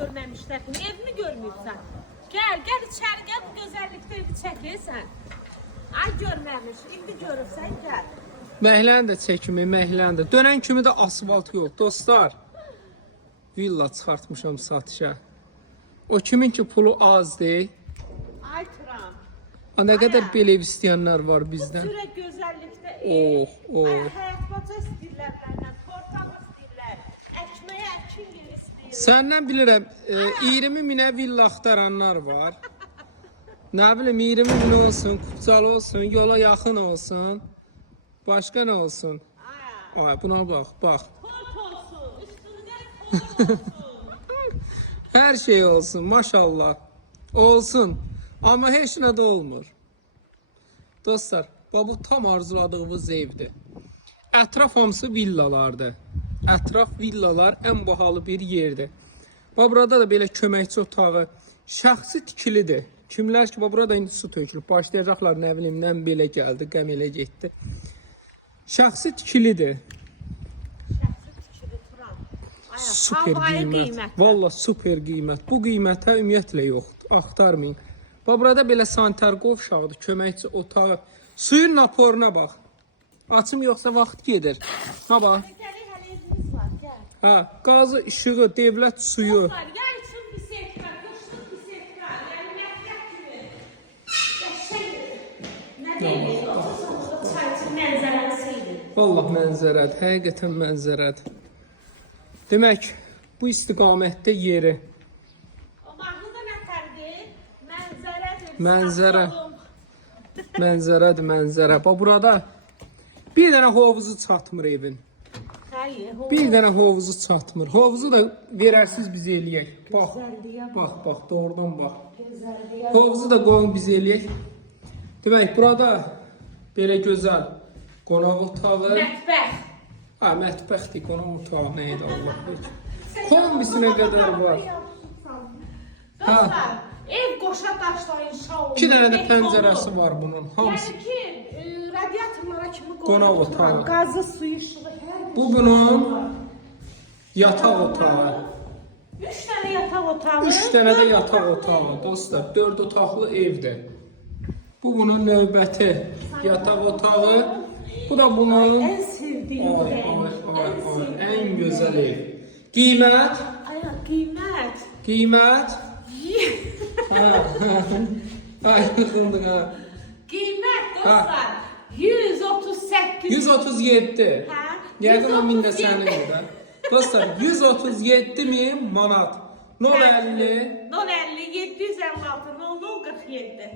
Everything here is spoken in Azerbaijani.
görmemişler. Evimi görmüyorsan. Gel içeri gel, bu güzellikte evi çekirsen. Ay görmemiş, indi görürsen gel. Məhlən də çəkimi, məhlən də. Dönən kimi də asfalt yox. Dostlar, villa çıxartmışam satışa. O kimin ki pulu azdır. Ay Turan. Nə qədər belə ev istəyənlər var bizdən. Bu sürə gözəllikdə ev. Oh. Ay, həyat baca istəyirlər məndən, torpaq istəyirlər. Əkməyə əkin yeri istəyirlər. Səndən bilirəm, 20 minə villa axtaranlar var. Nə bilim, 20 min olsun, Kupçalı olsun, yola yaxın olsun. Başqa nə olsun? Ay, buna bax, bax. Kort olsun, üstündə kort olsun. Hər şey olsun, maşallah. Olsun. Amma heç nə də olmur. Dostlar, bu tam arzuladığımız evdir. Ətraf hamısı villalardır. Ətraf villalar ən bahalı bir yerdir. Burada da belə köməkçi otağı, şəxsi tikilidir. Kimlər ki, burada indi su tökülüb, başlayacaqlar, nə bilim, nəm belə gəldi, qəm elə getdi. Şəxsi tikilidir. Şəxsi tikili Turan. Super Havaya qiymət. Valla super qiymət. Bu qiymətə ümumiyyətlə yoxdur. Axtarmayın. Burada belə sanitar qovşağıdır, köməkçi otağı. Suyun naporuna bax. Açım yoxsa vaxt gedir. Ha bax. Gəlir, hələ evimiz var, gəl. Ha, qazı, işığı, devlət suyu. Dostlar, yay üçün bir sertifikat, qışlıq bir sertifikat, yəni məktəb kimi. Qəşəngdir. Nə deyil? Otursanız çay üçün mənzərəli seydir. Vallah mənzərədir, həqiqətən mənzərədir. Demək, bu istiqamətdə yeri. O mahnıda nə fərqdir? Mənzərədir. Mənzərə. Mənzərədir, mənzərə. Bax, burada bir dənə hovuzu çatmır evin. Xeyr, Bir dənə hovuzu çatmır. Hovuzu da verərsiz biz eləyək. Bax, bax, doğrudan bax. Hovuzu da qoyun biz eləyək. Demək, burada belə gözəl qonaq otağı. mətbəx. Ha, mətbəxdir, qonaq otağı nə idi Allah bilir. Kombisinə qədər var. Dostlar, ev qoşa daşla inşa olunur. 2 dənə də pəncərəsi var bunun. Hamısı. Yəni ki, radiatorlara kimi Qonaq otağı. Qazı, suyu, işığı, hər bir Bu bunun yataq otağı. 3 dənə yataq otağı. 3 dənə də yataq otağı. Dostlar, 4 otaqlı evdir. Bu bunun növbəti yataq otağı. Bu da bunun Ən sevdiyim ən gözəl ev. Qiymət? Ay, qiymət. Qiymət? Ay, qıldın ha. Qiymət dostlar 138. 137. Hə? Yəqin o min də sənin də. Dostlar, 137 min manat. 050 050 756 0047.